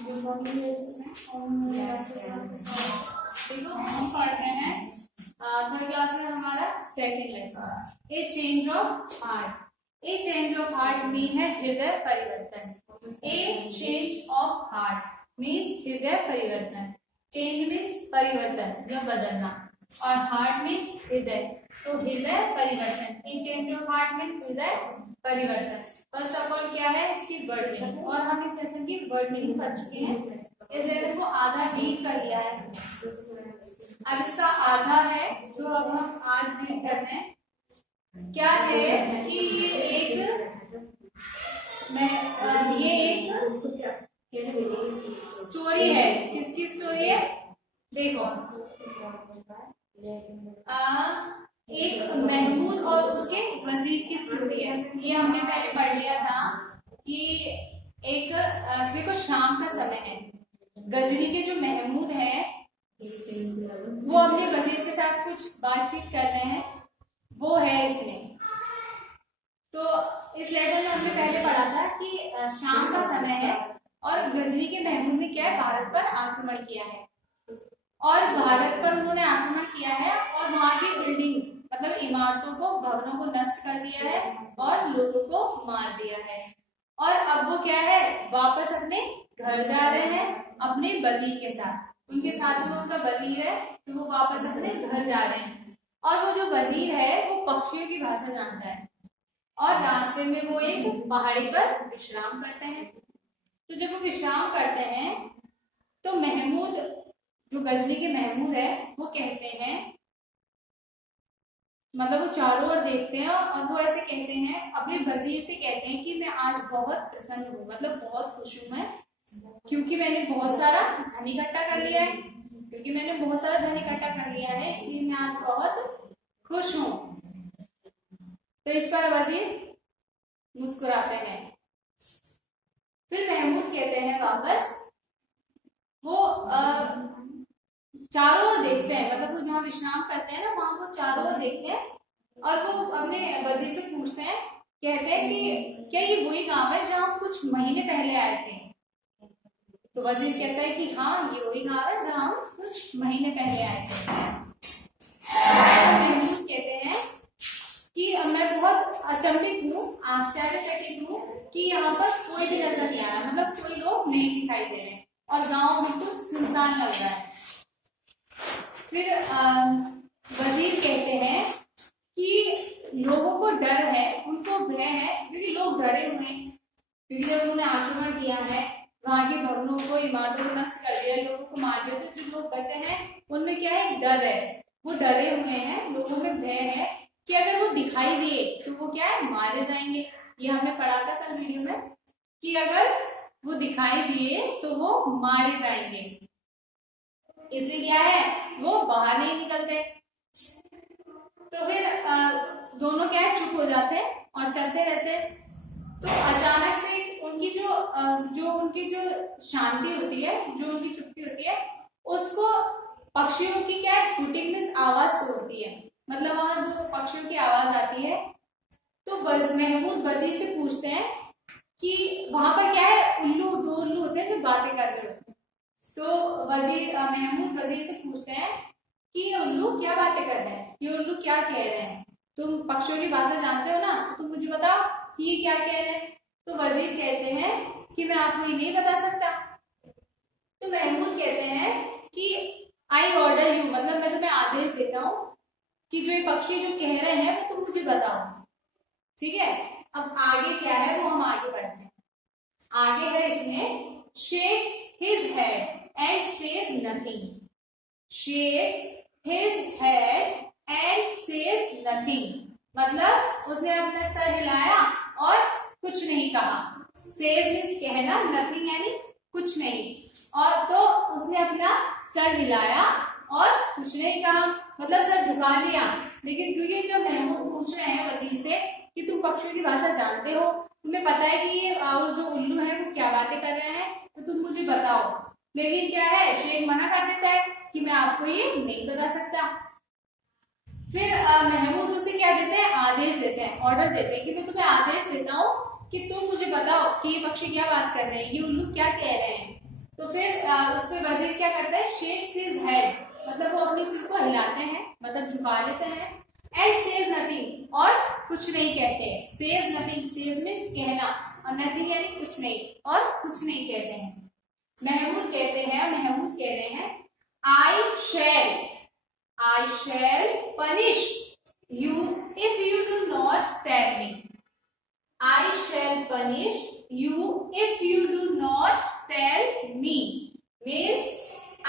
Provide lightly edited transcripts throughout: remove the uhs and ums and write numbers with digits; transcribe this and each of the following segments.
देखो हम पढ़ रहे हैं थर्ड क्लास में हमारा second lesson A change of heart. A change of heart mean है हृदय परिवर्तन। ए चेंज ऑफ हार्ट मीन्स हृदय परिवर्तन। चेंज मीन्स परिवर्तन या बदलना और हार्ट मीन्स हृदय, तो हृदय परिवर्तन। ए चेंज ऑफ हार्ट मीन्स हृदय परिवर्तन। फर्स्ट ऑफ ऑल क्या है इसकी वर्ड मीनिंग, और हम इस लेसन की वर्ड मीनिंग पढ़ चुके हैं। इस लेसन को आधा रीड कर लिया है हमने, अब इसका आधा है जो अब हम आज रीड कर रहे हैं। क्या है कि ये एक स्टोरी है। किसकी स्टोरी है? देखो एक महमूद और उसके वजीर की स्टोरी है। ये हमने पहले पढ़ लिया था कि एक देखो शाम का समय है, गजनी के जो महमूद है वो अपने वजीर के साथ कुछ बातचीत कर रहे हैं, वो है इसमें। तो इस लेटर में हमने पहले पढ़ा था कि शाम का समय है और गजनी के महमूद ने क्या है, भारत पर आक्रमण किया है और भारत पर उन्होंने आक्रमण किया है और वहां की बिल्डिंग मतलब इमारतों को, भवनों को नष्ट कर दिया है और लोगों को मार दिया है। और अब वो क्या है, वापस अपने घर जा रहे हैं अपने वजीर के साथ। उनके साथ में उनका वजीर है, तो वो वापस अपने घर जा रहे हैं। और वो जो वजीर है वो पक्षियों की भाषा जानता है और रास्ते में वो एक पहाड़ी पर विश्राम करते हैं। तो जब वो विश्राम करते हैं तो महमूद, जो गजनी के महमूद है, वो कहते हैं, मतलब वो चारों ओर देखते हैं और वो ऐसे कहते हैं, अपने वजीर से कहते हैं कि मैं आज बहुत प्रसन्न हूँ, मतलब बहुत खुश हूँ मैं, क्योंकि मैंने बहुत सारा धन इकट्ठा कर लिया है, इसलिए मैं आज बहुत खुश हूँ। तो इस पर वजीर मुस्कुराते हैं। फिर महमूद कहते हैं वापस, वो चारों ओर देखते हैं, मतलब वो जहाँ विश्राम करते हैं ना वहां वो चारों ओर देखते हैं और वो अपने वजीर से पूछते हैं, कहते हैं कि क्या ये वही गांव है जहाँ कुछ महीने पहले आए थे? तो वजीर कहता है कि हाँ ये वही गांव है जहाँ हम कुछ महीने पहले आए थे। महमूद कहते हैं कि मैं बहुत अचंभित हूँ, आश्चर्यचकित हूँ कि यहाँ पर कोई भी नजर नहीं आ रहा, मतलब कोई लोग नहीं दिखाई दे रहे और गांव बिल्कुल सुनसान लग रहा है। फिर वजीर कहते हैं कि लोगों को डर है, उनको भय है, क्योंकि लोग डरे हुए हैं, क्योंकि जब उन्होंने आक्रमण किया है, वहां के भवनों को, इमारतों को नष्ट कर दिया, लोगों को मार दिया, तो जो लोग बचे हैं उनमें क्या है, डर है, वो डरे हुए हैं, लोगों में भय है कि अगर वो दिखाई दिए तो वो क्या है, मारे जाएंगे। ये हमने पढ़ा था कल वीडियो में कि अगर वो दिखाई दिए तो वो मारे जाएंगे, इसलिए क्या है, वो बाहर नहीं निकलते। तो फिर दोनों क्या है, चुप हो जाते हैं और चलते रहते हैं। तो अचानक से उनकी जो शांति होती है, जो उनकी चुप्पी होती है, उसको पक्षियों की क्या है, हुटिंग मीन्स आवाज तोड़ती है, मतलब वहां जो पक्षियों की आवाज आती है। तो महमूद वजीर से पूछते हैं कि वहां पर क्या है, दो उल्लू होते हैं जो बातें कर रहे होते हैं। तो महमूद वजीर से पूछते हैं कि ये उल्लू क्या बातें कर रहे हैं, ये उल्लू क्या कह रहे हैं, तुम पक्षियों की भाषा जानते हो ना, तो तुम मुझे बताओ कि ये क्या कह रहे हैं। तो वजीर कहते हैं कि मैं आपको ये नहीं बता सकता। तो महमूद कहते हैं कि आई ऑर्डर यू, मतलब मैं तुम्हें आदेश देता हूँ कि जो ये पक्षी जो कह रहे हैं वो तुम मुझे बताओ, ठीक है। अब आगे क्या है वो हम आगे पढ़ते हैं। आगे है इसमें shakes his head and says nothing. Shakes his head and says nothing. मतलब उसने अपना सर हिलाया और कुछ नहीं कहा। Says means कहना, nothing यानी कुछ नहीं, और तो उसने अपना सर हिलाया और कुछ नहीं कहा, मतलब सर झुका लिया। लेकिन क्योंकि जब महमूद पूछ रहे हैं वजीर से कि तुम पक्षियों की भाषा जानते हो, तुम्हें पता है कि ये जो उल्लू है वो क्या बातें कर रहे हैं, तो तुम मुझे बताओ। लेकिन क्या है, शेख मना कर देता है कि मैं आपको ये नहीं बता सकता। फिर महमूद उसे क्या देते हैं, आदेश देते हैं, ऑर्डर देते हैं कि मैं तुम्हें आदेश देता हूँ कि तुम मुझे बताओ कि ये पक्षी क्या बात कर रहे हैं, ये उल्लू क्या कह रहे हैं। फिर उसमें वजीर क्या करता है, शेक्स हिज हेड, मतलब वो अपने सिर को हिलाते हैं, मतलब झुका लेते हैं, एंड सेज नथिंग, और कुछ नहीं कहते हैं। सेज नथिंग, सेज मीन्स कहना, और नथिंग यानी कुछ नहीं, और कुछ नहीं कहते हैं। महमूद कहते हैं, महमूद कह रहे हैं, I shall punish you if you do not tell me. I shall punish you if you do not tell me. Means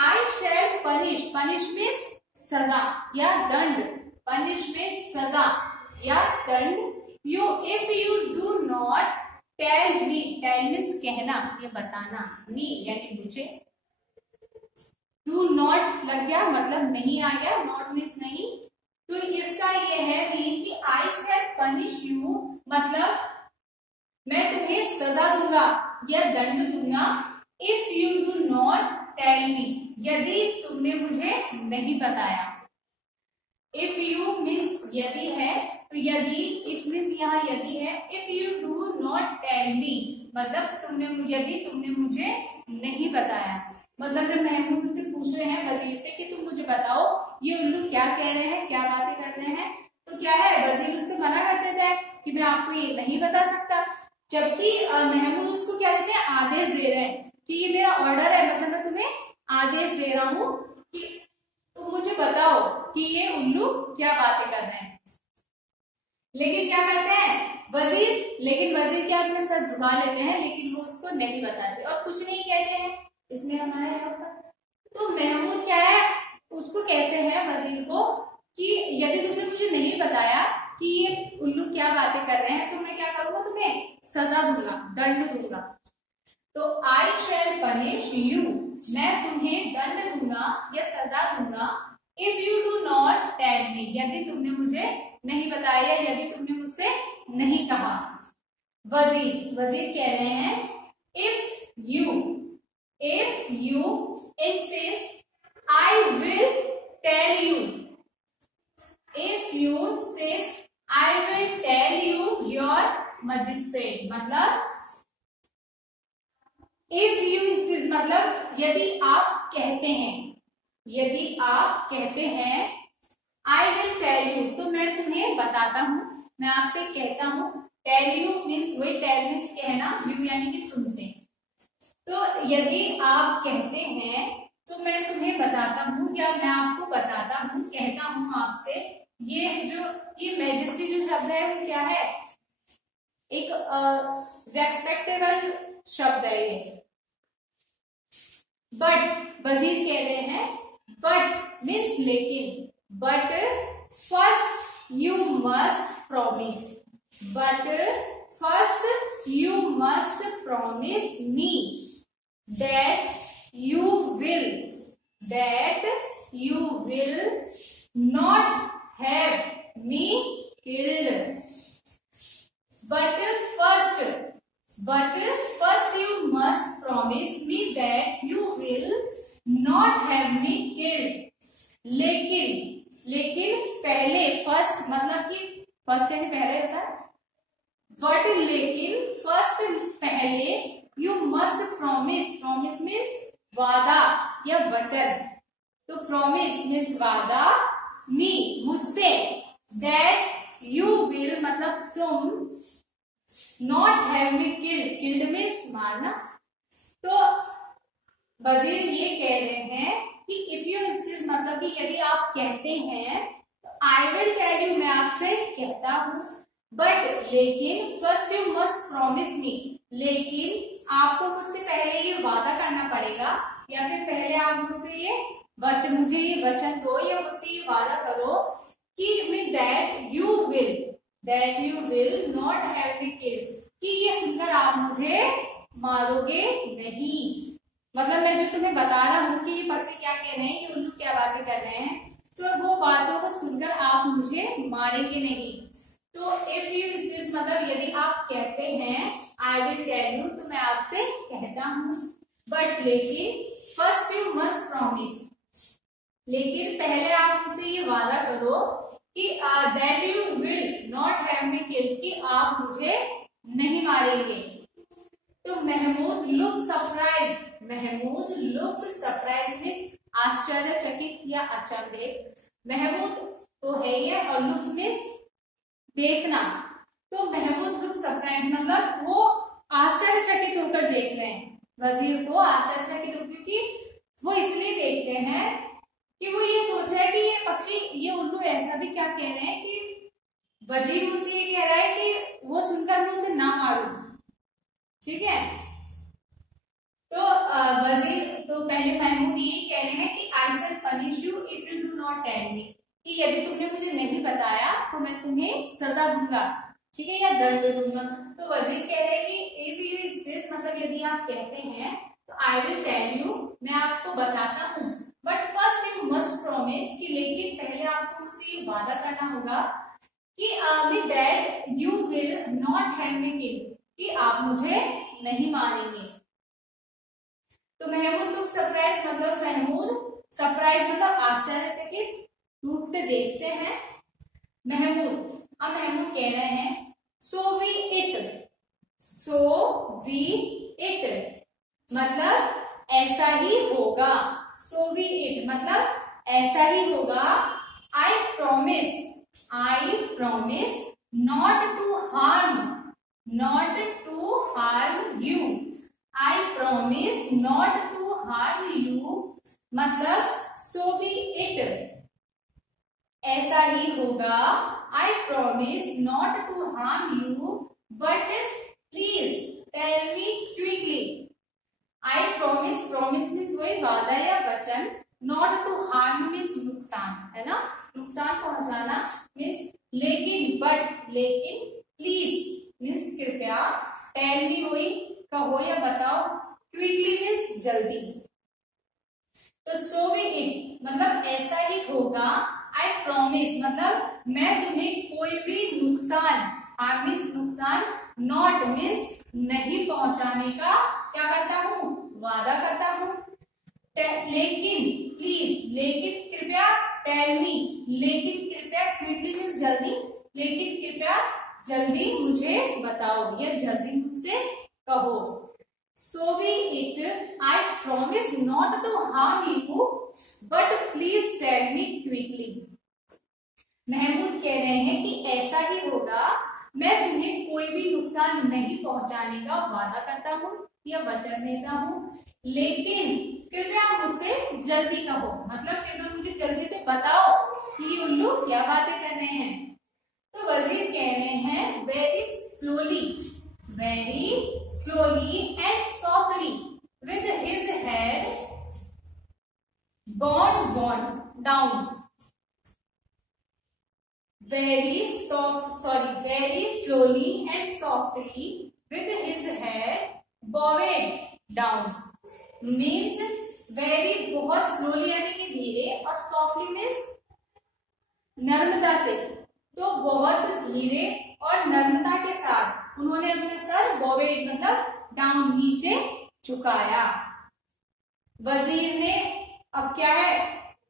I shall punish. Punish means सजा या दंड. Punish means सजा या दंड. You if you do not tell me. Tell means कहना या बताना. Me यानी मुझे. Do not लग गया मतलब नहीं आ गया. Not means नहीं. तो इसका ये है मीन कि I shall punish you मतलब मैं तुम्हें सजा दूंगा या दंड दूंगा, if you do not tell me, यदि तुमने मुझे नहीं बताया। इफ यू मीन्स यदि है, तो यदि, इफ मीन्स यहाँ यदि है, if you do not tell me मतलब यदि तुमने मुझे नहीं बताया। मतलब जब महमूद उससे पूछ रहे हैं वजीर से कि तुम मुझे बताओ ये उल्लू क्या कह रहे हैं, क्या बातें कर रहे हैं, तो क्या है, वजीर उससे मना कर देता है कि मैं आपको ये नहीं बता सकता। जबकि महमूद उसको क्या देते हैं, आदेश दे रहे हैं कि ये मेरा ऑर्डर है, मतलब मैं तुम्हें आदेश दे रहा हूं कि तुम मुझे बताओ कि ये उल्लू क्या बातें कर रहे हैं। लेकिन क्या करते हैं वजीर क्या अपने सर झुका लेते हैं, लेकिन वो उसको नहीं बताते और कुछ नहीं कहते हैं। इसमें हमारा यहाँ पर तो महमूद क्या है, उसको कहते हैं वजीर को कि यदि तुमने मुझे नहीं बताया कि ये उल्लू क्या बातें कर रहे हैं तो मैं क्या करूंगा, तुम्हें सजा दूंगा, दंड दूंगा। तो आई शैल पनिश यू, मैं तुम्हें दंड दूंगा या सजा दूंगा, if you do not tell me, यदि तुमने मुझे नहीं बताया, यदि तुमने मुझसे नहीं कहा। वजीर कह रहे हैं, if you insist I will tell you, if you insist I will tell you your magistrate, मतलब if you insist मतलब यदि आप कहते हैं, I will tell you तो मैं तुम्हें बताता हूँ, मैं आपसे कहता हूँ। tell you means वही tell means कहना, you यानी कि तुमसे। तो यदि आप कहते हैं तो मैं तुम्हें बताता हूँ या मैं आपको बताता हूँ, कहता हूँ आपसे। ये मैजेस्टी जो शब्द है वो क्या है, एक रेस्पेक्टेबल शब्द है ये। बट वजीर कह रहे हैं, बट मीन्स लेकिन, but first you must promise me that you will not have me killed, but first you must promise me that you will not have me killed। लेकिन पहले, फर्स्ट मतलब कि फर्स्ट यानी पहले होता है, बट लेकिन फर्स्ट पहले, यू मस्ट प्रॉमिस मीन्स वादा या वचन, तो प्रॉमिस मीन्स वादा, मी मुझसे, दैट यू विल मतलब तुम, not have me killed means मारना। तो वजीर ये कह रहे हैं कि इफ यू इंसिस्ट मतलब कि यदि आप कहते हैं, तो आई विल टेल यू मैं आपसे कहता हूँ, बट लेकिन फर्स्ट यू मस्ट प्रॉमिस मी, लेकिन आपको मुझसे पहले ये वादा करना पड़ेगा, या फिर पहले आप मुझसे ये मुझे ये वचन दो या मुझसे ये वादा करो कि that you will not have me killed, कि ये सुनकर आप मुझे मारोगे नहीं। मतलब मैं जो तुम्हें बता रहा हूँ कि ये पक्षी क्या कह रहे हैं, ये उल्लू क्या बातें कर रहे हैं, तो वो बातों को सुनकर आप मुझे मारेंगे नहीं। तो इफ यू इंसिस्ट मतलब यदि आप कहते हैं, आई विल टेल यू तो मैं आपसे कहता हूँ, बट लेकिन फर्स्ट यू मस्ट प्रॉमिस, लेकिन पहले आप मुझसे ये वादा करो कि that you will not have me killed, कि आप मुझे नहीं मारेंगे। तो Mahmud look looks surprise means आश्चर्यचकित या अचंभित, महमूद तो है ये, और लुक्स मीन्स देखना, तो महमूद लुक सरप्राइज मतलब वो आश्चर्यचकित होकर देख रहे हैं, वजीर को आश्चर्यचकित हो, क्योंकि वो इसलिए देख रहे हैं कि वो ये सोच रहे हैं कि ये पक्षी, ये उल्लू ऐसा भी क्या कह रहे हैं कि वजीर मुझसे ये कह रहा है कि वो सुनकर मैं उसे ना मारूं, ठीक है। तो वजीर तो पहले महमूद ये कह रहे हैं कि I shall punish you if you do not tell me, कि यदि तुमने मुझे नहीं बताया तो मैं तुम्हें सजा दूंगा, ठीक है, या दंड दूंगा। तो वजीर कह रहे हैं कि इफ यू इंसिस्ट मतलब यदि आप कहते हैं तो आई विल टेल यू, मैं आपको बताता हूँ, but first you must promise, कि लेकिन पहले आपको मुझसे वादा करना होगा कि that you will not have me kill, कि आप मुझे नहीं मारेंगे। तो महमूद लुक सरप्राइज मतलब महमूद सरप्राइज मतलब आश्चर्यचकित रूप से देखते हैं महमूद। अब महमूद कह रहे हैं सो वी इट मतलब ऐसा ही होगा, सो वी इट मतलब ऐसा ही होगा, I promise not to harm you, I promise not to harm you मतलब सो बी इट ऐसा ही होगा, I promise not to harm you but please tell me quickly, I promise means वही वादा या वचन, नॉट टू हार्म मीन्स नुकसान, है ना, नुकसान पहुंचाना मीन्स लेकिन, लेकिन प्लीज मीन्स कृपया, टेल मी वही कहो या बताओ, क्विकली मीन्स जल्दी। तो सो वी इट मतलब ऐसा ही होगा, आई प्रॉमिस मतलब मैं तुम्हें कोई भी नुकसान, हार्म मीन्स नुकसान, नॉट मीन्स नहीं पहुंचाने का क्या करता हूँ, वादा करता हूँ, लेकिन प्लीज लेकिन कृपया, टेल मी लेकिन कृपया, क्विकली मीन्स जल्दी, लेकिन कृपया जल्दी मुझे बताओ या जल्दी मुझसे कहो। So be it, I promise not to harm you but please tell me quickly. Mahmud कह रहे हैं कि ऐसा ही होगा, मैं तुम्हें कोई भी नुकसान नहीं पहुंचाने का वादा करता हूँ या वचन देता हूँ, लेकिन कृपया मुझसे जल्दी कहो, मतलब कृपया मुझे जल्दी से बताओ कि उल्लू क्या बातें कर रहे हैं। तो वजीर कह रहे हैं very slowly and softly with his head bowed down, very slowly and softly with his head bowed down means very बहुत slowly यानी कि धीरे, और softly means नर्मता से, तो बहुत धीरे और नर्मता के साथ उन्होंने अपना सर bowed मतलब डाउन नीचे झुकाया। वजीर ने अब क्या है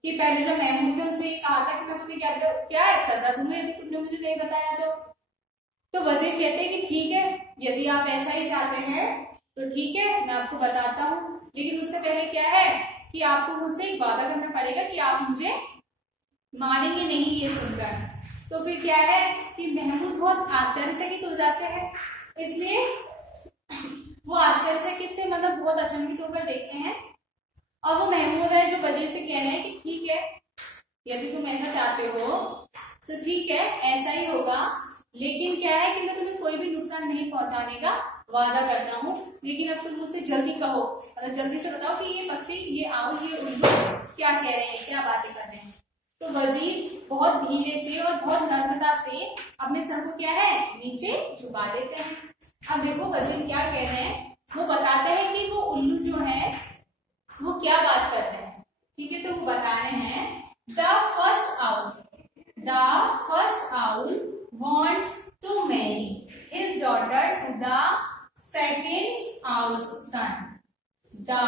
कि पहले जब महमूद ने उनसे कहा था कि मैं तुम्हें क्या है सजा दूंगा यदि तुमने मुझे नहीं बताया तो वजीर कहते हैं कि ठीक है, यदि आप ऐसा ही चाहते हैं तो ठीक है, मैं आपको बताता हूँ, लेकिन उससे पहले क्या है कि आपको मुझसे एक वादा करना पड़ेगा कि आप मुझे मारेंगे नहीं, ये सुनकर। तो फिर क्या है कि महमूद बहुत आश्चर्यचकित हो जाते हैं, इसलिए वो आश्चर्यचकित से मतलब बहुत अचंभित होकर देखते हैं, और वो महमूद है जो वजीर से कह रहे हैं कि ठीक है, यदि तुम ऐसा चाहते हो तो ठीक है, ऐसा ही होगा, लेकिन क्या है कि मैं तुम्हें कोई भी नुकसान नहीं पहुंचाने का वादा करता हूँ, लेकिन अब तुम मुझसे जल्दी कहो, मतलब जल्दी से बताओ कि ये पक्षी, ये आओ, ये उल्लू क्या कह रहे हैं, क्या बातें कर रहे हैं। तो वजीर बहुत धीरे से और बहुत नर्मता से अपने सर को क्या है नीचे झुका देते हैं। अब देखो वजीर क्या कह रहे हैं, वो बताते हैं कि वो उल्लू जो है वो क्या बात कर रहे हैं, ठीक है। तो वो बता रहे हैं the first owl wants to marry his daughter to the second owl's son. The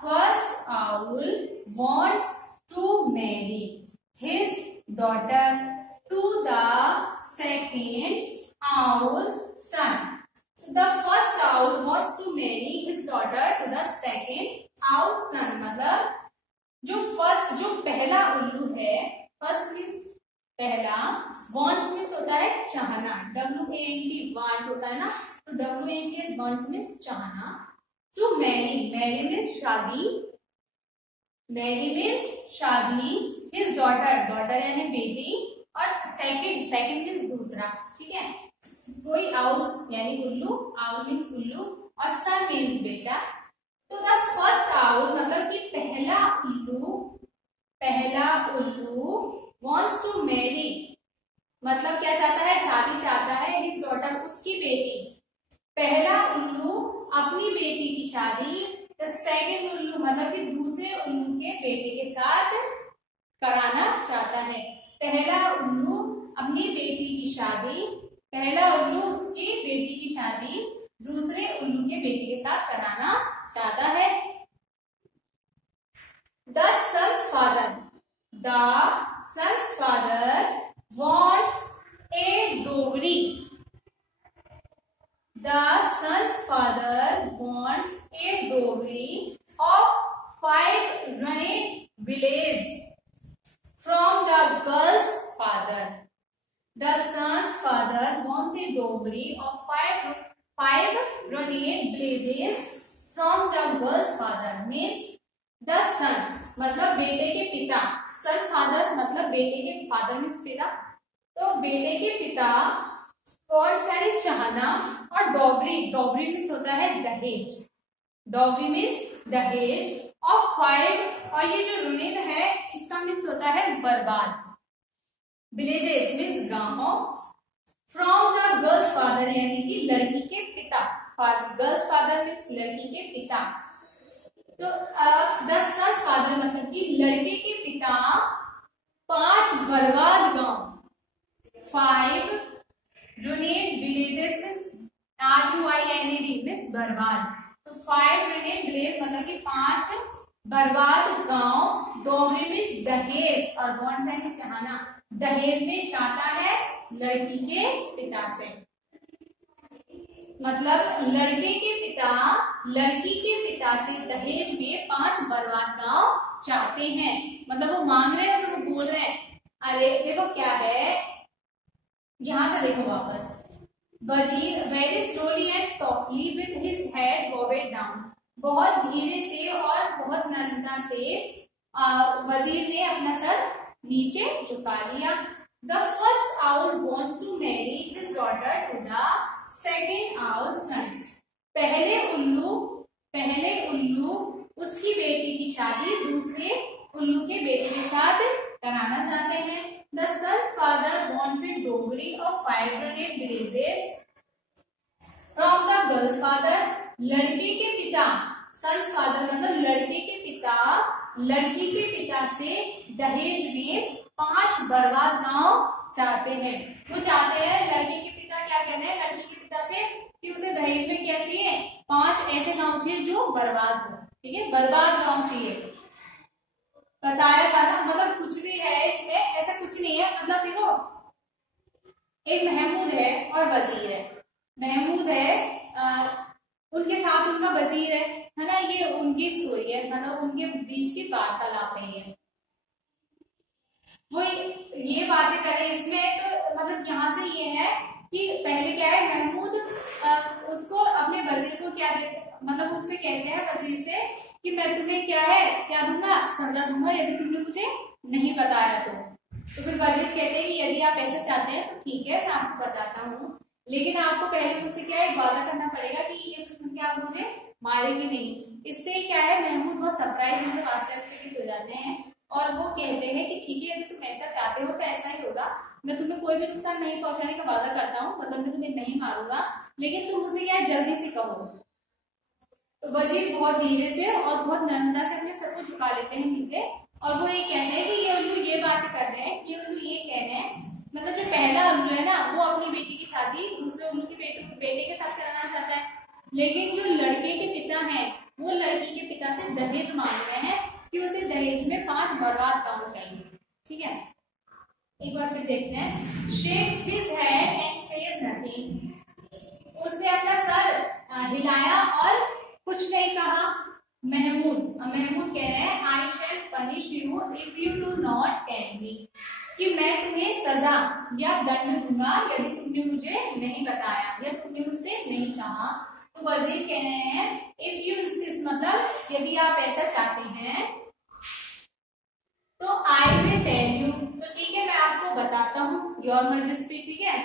first owl wants to marry his daughter to the second owl's son. The first owl wants to marry his daughter to the second owl's son. पहला उल्लू है, first means पहला, wants means होता है चाहना, WANT want होता है ना, तो WANT वॉन्ट्स मीन्स चाहना। टू मैरी, मैरी मीन्स शादी, मैरी मीन्स शादी, हिज डॉटर, डॉटर यानी बेटी, और सेकंड, सेकंड मीन्स दूसरा, ठीक है। कोई आउल यानी उल्लू, आउल मीन्स उल्लू, और सन मीन्स बेटा। तो द फर्स्ट आउल मतलब कि पहला उल्लू, पहला उल्लू wants to marry मतलब क्या चाहता है, शादी चाहता है, his daughter उसकी बेटी, पहला उल्लू अपनी बेटी की शादी, द सेकंड उल्लू मतलब कि दूसरे उल्लू के बेटे के साथ कराना चाहता है। पहला उल्लू अपनी बेटी की शादी, पहला उल्लू उसकी बेटी की शादी दूसरे उल्लू के बेटे के साथ कराना चाहता है। The son's father, the son's father wants a dowry, the son's father wants a dowry of 5 running villages from the girl's father. The son's father wants a dowry of 5 running villages from the girl's father, means the son मतलब बेटे के पिता, सन father मतलब बेटे के, father means पिता, तो बेटे के पिता कौन सारी चाहना, और डॉवरी, डॉवरी मीन्स होता है दहेज, डॉवरी मीन्स दहेज ऑफ 5, और ये जो रुनिन है इसका मीन्स होता है बर्बाद, विलेजेस मीन्स गांव, फ्रॉम द गर्ल्स फादर यानी कि लड़की के पिता, गर्ल्स फादर मीन्स लड़की के पिता, तो द सन्स फादर मतलब कि लड़के के पिता 5 बर्बाद गांव, 5 रुनेड विलेजेस मीन्स RUINED मीन्स बर्बाद, तो 5 रुनेड विलेज मतलब कि 5 बर्बाद गांव, डॉवरी मीन्स दहेज, और बॉन्ड से चाहना, दहेज में चाहता है लड़की के पिता से, मतलब लड़के के पिता लड़की के पिता से दहेज में 5 बर्बाद गांव चाहते हैं, मतलब वो मांग रहे हैं, तो वो बोल रहे हैं। अरे देखो क्या है, यहां से देखो वापस, वजीर very slowly and softly with his head bowed down, बहुत धीरे से और बहुत नम्रता से वजीर ने अपना सर नीचे झुका लिया। The first owl wants to marry his daughter to the second owl son, पहले उल्लू उसकी बेटी की शादी दूसरे उल्लू के बेटे के साथ कराना चाहते हैं। The son's father wants a dowry of 5 running villages from the girl's father, लड़के के पिता, सन्स फादर मतलब लड़के के पिता लड़की के पिता से दहेज में 5 बर्बाद गांव चाहते हैं। वो चाहते हैं, लड़के के पिता क्या कहते हैं लड़की के पिता से कि उसे दहेज में क्या चाहिए, 5 ऐसे गांव चाहिए जो बर्बाद हो, ठीक है, बर्बाद गांव चाहिए। बताया जाता मतलब कुछ भी है इसमें, ऐसा कुछ नहीं है, मतलब देखो एक महमूद है और वजीर है, महमूद है उनके साथ उनका वजीर है ना, ये उनकी स्टोरी है, मतलब उनके बीच की वार्तालाप है ये, वो ये बातें करें इसमें, तो मतलब यहाँ से ये है कि पहले क्या है, महमूद उसको अपने वजीर को क्या मतलब उनसे कहते हैं वजीर से कि मैं तुम्हें क्या है क्या दूंगा, सजा दूंगा यदि तुमने मुझे नहीं बताया तो फिर वजीर कहते हैं कि यदि आप ऐसा चाहते हैं तो ठीक है मैं आपको बताता हूँ, लेकिन आपको पहले मुझसे क्या है वादा करना पड़ेगा कि ये सुन के आप मुझे मारेंगे नहीं। इससे क्या है महमूद बहुत सरप्राइज मतलब आश्चर्यचकित हो जाते हैं और वो कहते हैं कि ठीक है यदि तुम ऐसा चाहते हो तो ऐसा ही होगा, मैं तुम्हें कोई भी नुकसान नहीं पहुंचाने का वादा करता हूँ, मतलब मैं तुम्हें नहीं मारूंगा, लेकिन तुम मुझसे क्या है जल्दी से कहो। तो वजीर बहुत धीरे से और बहुत नम्रता से अपने सर को झुका लेते हैं नीचे और वो ये कहते हैं कि ये उल्लू ये बात कर रहे हैं, ये उल्लू ये कह रहे हैं, मतलब जो पहला उल्लू है ना वो अपनी बेटी की शादी दूसरे उल्लू के बेटे के साथ कराना चाहता है, लेकिन जो लड़के के पिता हैं वो लड़की के पिता से दहेज मांग रहे हैं कि उसे दहेज में 5 बर्बाद गांव चाहिए। ठीक है, एक बार फिर देखते हैं। Shakes his head and says nothing, उसने अपना सर हिलाया और कुछ नहीं कहा। महमूद कह रहे हैं I shall punish you if you do not tell me, कि मैं तुम्हें सजा या दंड दूंगा यदि तुमने मुझे नहीं बताया या तुमने मुझसे नहीं कहा। तो वजीर कह रहे हैं इफ यू इंसिस्ट, मतलब यदि आप ऐसा चाहते हैं तो आई विल टेल यू, तो ठीक है मैं आपको बताता हूँ योर मैजेस्टी, ठीक है,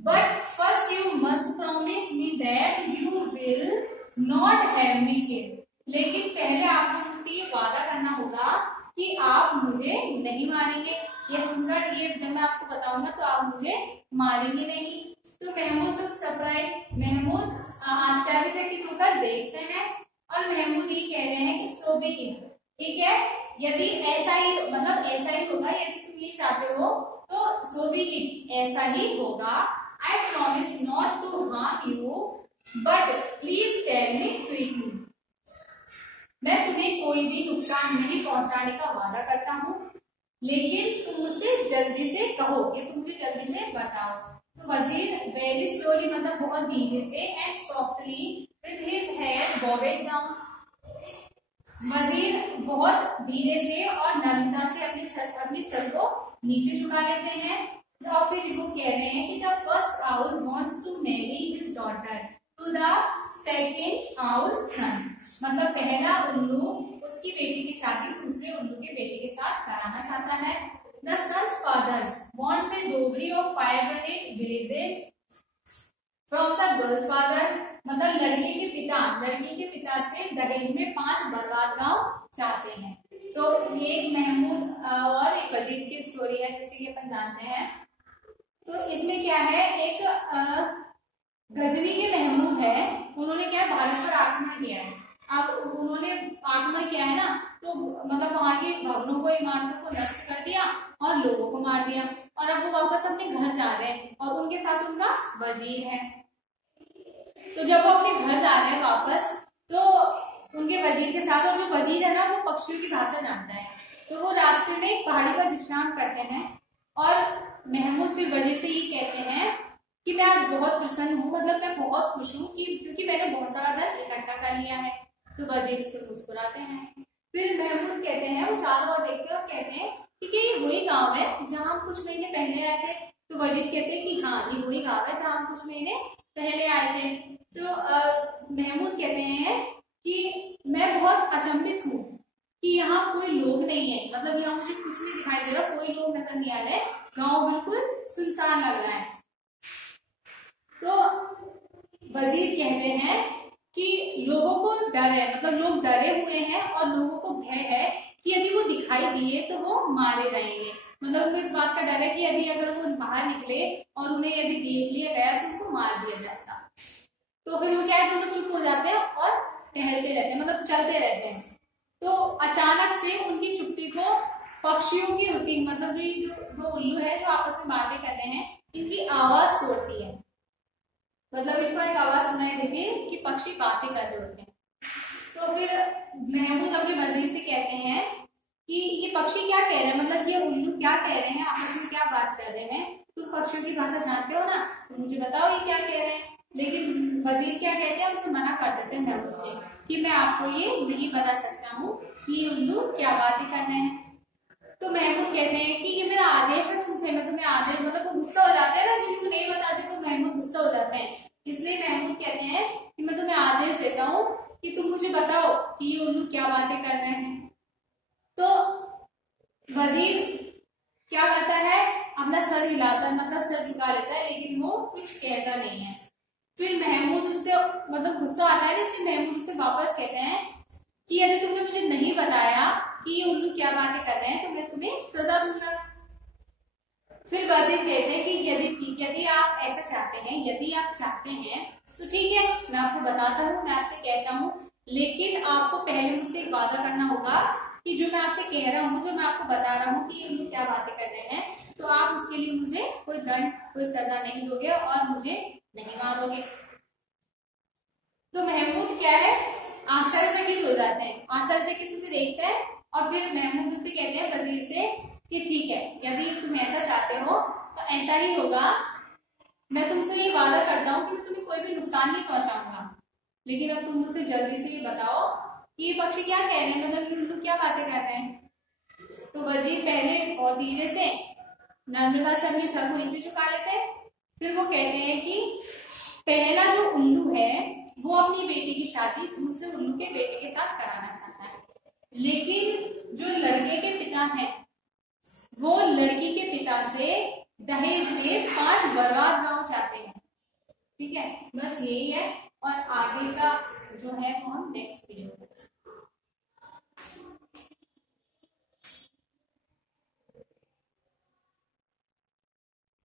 but first you must promise me that you will not have me kill, लेकिन पहले आपको मुझसे ये वादा करना होगा कि आप मुझे नहीं मारेंगे। ये सुनकर ये जब मैं आपको बताऊंगा तो आप मुझे मारेंगे नहीं। तो महमूद लुक सरप्राइज, महमूद आश्चर्यचकित होकर देखते हैं और महमूद ये कह रहे हैं कि सो बी इट, ठीक है, यदि ऐसा ही मतलब ऐसा ही होगा, यदि तुम ये चाहते हो तो सो बी इट, ऐसा ही होगा। I promise not to harm you but please tell me quickly, मैं तुम्हें कोई भी नुकसान नहीं पहुंचाने का वादा करता हूँ, लेकिन तुम मुझसे जल्दी से कहो कि तुम मुझे जल्दी से बताओ। तो वजीर वेरी स्लोली, मतलब बहुत धीरे से and softly with his head bowed down, वजीर बहुत धीरे से और नम्रता से अपने सर को नीचे झुका लेते हैं। और फिर वो कह रहे हैं कि the first owl wants to marry his daughter to the second owl son, मतलब पहला उल्लू उसकी बेटी की शादी दूसरे उल्लू के बेटे के साथ कराना चाहता है। The son's father wants a dowry of 500 villages from the girl's father, मतलब लड़की के पिता से दहेज में 5 बर्बाद गांव चाहते हैं। तो ये महमूद और एक वजीर की स्टोरी है जैसे कि अपन जानते हैं। तो इसमें क्या है, एक गजनी के महमूद है, उन्होंने क्या है भारत पर आक्रमण किया है। अब उन्होंने आक्रमण किया है ना, तो मतलब वहां के भवनों को इमारतों को नष्ट कर दिया और लोगों को मार दिया, और अब वो वापस अपने घर जा रहे हैं और उनके साथ उनका वजीर है। तो जब वो अपने घर जा रहे हैं वापस, तो उनके वजीर के साथ, और जो वजीर है ना वो पक्षियों की भाषा जानता है, तो वो रास्ते में एक पहाड़ी पर विश्राम करते हैं और महमूद फिर वजीर से ये कहते हैं कि मैं आज बहुत प्रसन्न हूँ, मतलब मैं बहुत खुश हूँ कि क्योंकि मैंने बहुत सारा धन इकट्ठा कर लिया है। तो वजीर इससे मुस्कुराते हैं। फिर महमूद कहते हैं, वो चारों ओर देखते हैं और कहते हैं कि ये वही गांव है जहाँ हम कुछ महीने पहले आए थे। तो वजीर कहते हैं कि हाँ ये वही गांव है जहाँ हम कुछ महीने पहले आए थे। तो महमूद कहते हैं कि मैं बहुत अचंभित हूँ कि यहाँ कोई लोग नहीं है, मतलब यहाँ मुझे कुछ नहीं दिखाई दे रहा, कोई लोग नजर नहीं आ रहे, गाँव बिल्कुल सुनसान लग रहा है। तो वजीर कहते हैं कि लोगों को डर है, मतलब लोग डरे हुए हैं और लोगों को भय है कि यदि वो दिखाई दिए तो वो मारे जाएंगे, मतलब उनको इस बात का डर है कि यदि अगर वो बाहर निकले और उन्हें यदि देख लिया गया तो उनको मार दिया जाएगा। तो फिर वो क्या है, दोनों चुप हो जाते हैं और टहलते रहते हैं, मतलब चलते रहते हैं। तो अचानक से उनकी चुप्पी को पक्षियों की रूटीन, मतलब जो दो उल्लू है जो आपस में बातें करते हैं, इनकी आवाज तोड़ती है, मतलब इनको एक आवाज सुनाई देती है कि पक्षी बातें कर रहे होते हैं। तो फिर महमूद अपने वजीर से कहते हैं कि ये पक्षी क्या कह रहे हैं, मतलब ये उल्लू क्या कह रहे हैं, आपस में क्या बात कर रहे हैं, तुम पक्षियों की भाषा जानते हो ना, तो मुझे बताओ ये क्या कह रहे हैं। लेकिन वजीर क्या कहते हैं, उसे मना कर देते हैं महमूद से कि मैं आपको ये नहीं बता सकता हूँ कि ये उल्लू क्या बातें कर रहे हैं। तो महमूद कहते हैं कि ये मेरा आदेश है तुमसे, मैं तुम्हें आदेश, मतलब वो गुस्सा हो जाते हैं ना कि तुम नहीं बताते तो महमूद गुस्सा हो जाते हैं, इसलिए महमूद कहते हैं कि मैं तुम्हें आदेश देता हूँ कि तुम मुझे बताओ कि ये उल्लू क्या बातें कर रहे हैं। तो वजीर क्या करता है, अपना सर हिलाता है, मतलब सर झुका लेता है, लेकिन वो कुछ कहता नहीं है। फिर महमूद उससे, मतलब गुस्सा आता है, इसलिए महमूद उससे वापस कहते हैं कि यदि तुमने मुझे नहीं बताया कि ये उल्लू क्या बातें कर रहे हैं तो मैं तुम्हें सजा दूंगा। फिर वजीर कहते हैं कि यदि आप ऐसा चाहते हैं, यदि आप चाहते हैं तो ठीक है, मैं आपको बताता हूँ, मैं आपसे कहता हूँ, लेकिन आपको पहले मुझसे एक वादा करना होगा कि जो मैं आपसे कह रहा हूँ, जो मैं आपको बता रहा हूँ कि ये क्या बातें कर रहे हैं, तो आप उसके लिए मुझे कोई दंड, कोई सजा नहीं दोगे और मुझे नहीं मारोगे। तो महमूद क्या है, आश्चर्यचकित हो जाते हैं, आश्चर्यचकित से देखते हैं और फिर महमूद उससे कहते हैं वजीर से कि ठीक है, यदि तुम ऐसा चाहते हो तो ऐसा ही होगा, मैं तुमसे ये वादा करता हूँ कि मैं तुम्हें कोई भी नुकसान नहीं पहुंचाऊंगा, लेकिन अब तुम मुझसे जल्दी से ये बताओ कि ये पक्षी क्या कह रहे हैं, मतलब ये उल्लू क्या बातें कर रहे हैं। तो वजीर पहले बहुत धीरे से नम्रता से अपने सर को नीचे झुका लेते हैं, फिर वो कहते हैं कि पहला जो उल्लू है वो अपनी बेटी की शादी दूसरे उल्लू के बेटे के साथ कराना चाहता है, लेकिन जो लड़के के पिता हैं वो लड़की के पिता से दहेज में 5 बर्बाद गांव चाहते हैं। ठीक है, बस यही है, और आगे का जो है वो हम नेक्स्ट वीडियो में